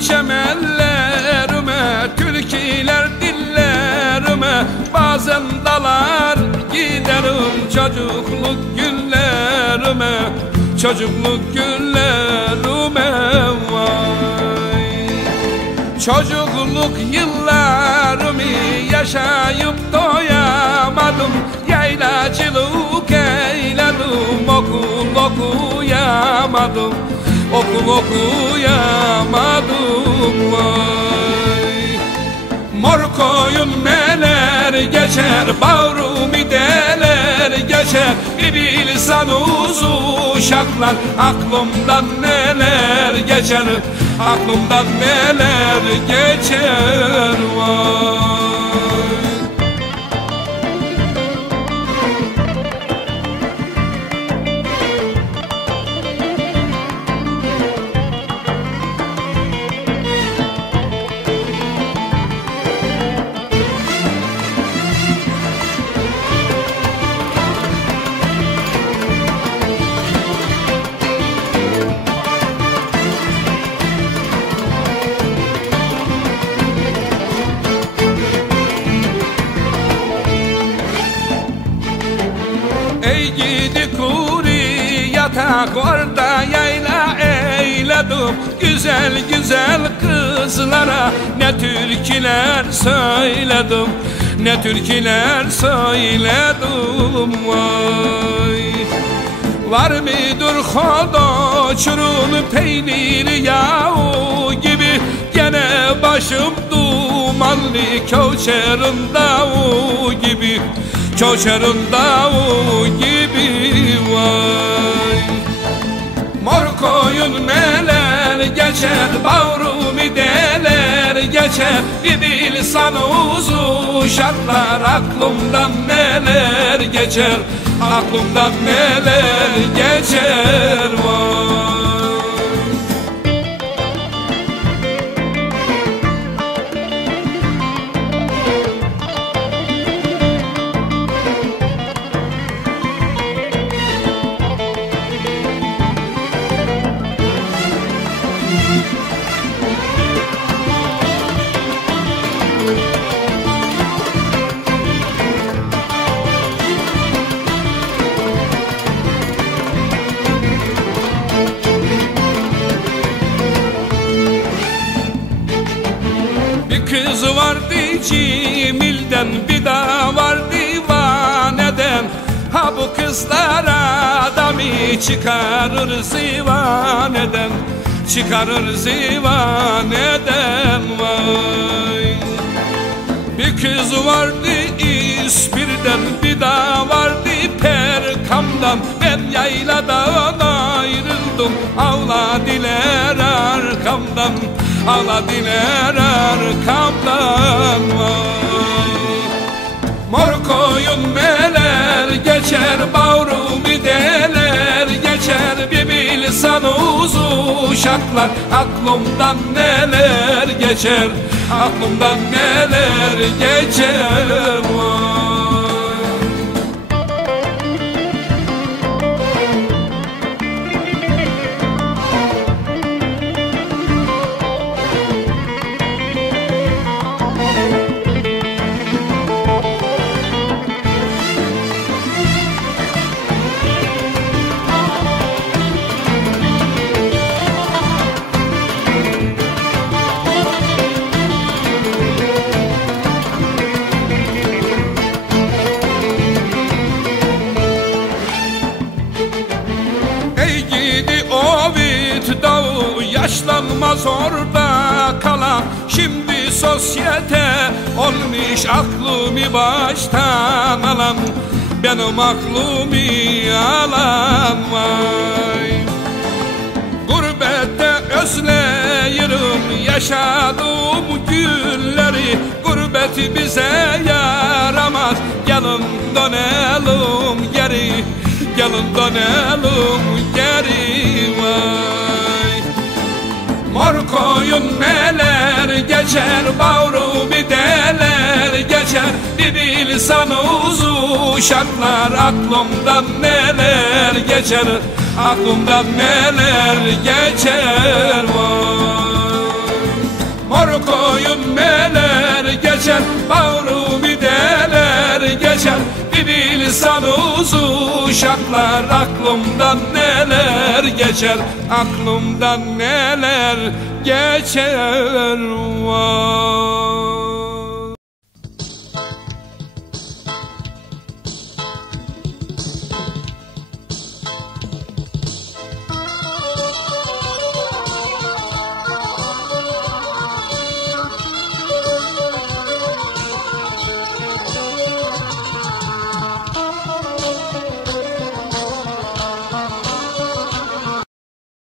çemellerime Türkiler dillerime Bazen dalar giderim çocukluk günlerime Çocukluk günlerime vay. Çocukluk yıllarımı yaşayıp doyamadım Yaylacılık eyledim okul okuyamadım Okul okuyamadım vay. Mor koyun meler geçer Bağrumi deler geçer. Bir bilsanız uşaklar Aklımdan neler geçer? Aklımdan neler geçer vay Ey gidi kuri yatak orada yayla eyledim. Güzel güzel kızlara ne türküler söyledim. Ne türküler söyledim vay. Var mıdır hodo çürün peyniri yağı gibi? Gene başım dumanlı köçerin dağı gibi Köçerin dağı gibi vay. Mor koyun meler geçer Bağrumi deler geçer Bir bilsanız uşaklar Aklımdan neler geçer Aklımdan neler geçer Ha bu kızlar adamı çıkarır zivaneden? Çıkarır zivaneden vay. Bir kız vardı İspir'den Bir daha vardı. Perkam'dan Ben yayladan ayrıldım. Ağla diler arkamdan Ağla diler arkamdan Mor koyun geçer Bağrumi deler geçer Bir bilsanız uşaklar Aklımdan neler geçer Aklımdan neler geçer? Vay orada kalan Şimdi sosyete olmuş aklımı baştan alan Benim aklımı alan vay Gurbette özleyirim yaşadığım günleri Gurbeti bize yaramaz. Gelin dönelim geri. Gelin dönelim geçer Bağrumi deler geçer Bir bilsanız uşaklar Aklımdan neler geçer Aklımdan neler geçer Mor koyun neler geçer Bağrı deler geçer Bir bilsan uşaklar Aklımdan neler geçer Aklımdan neler geçer var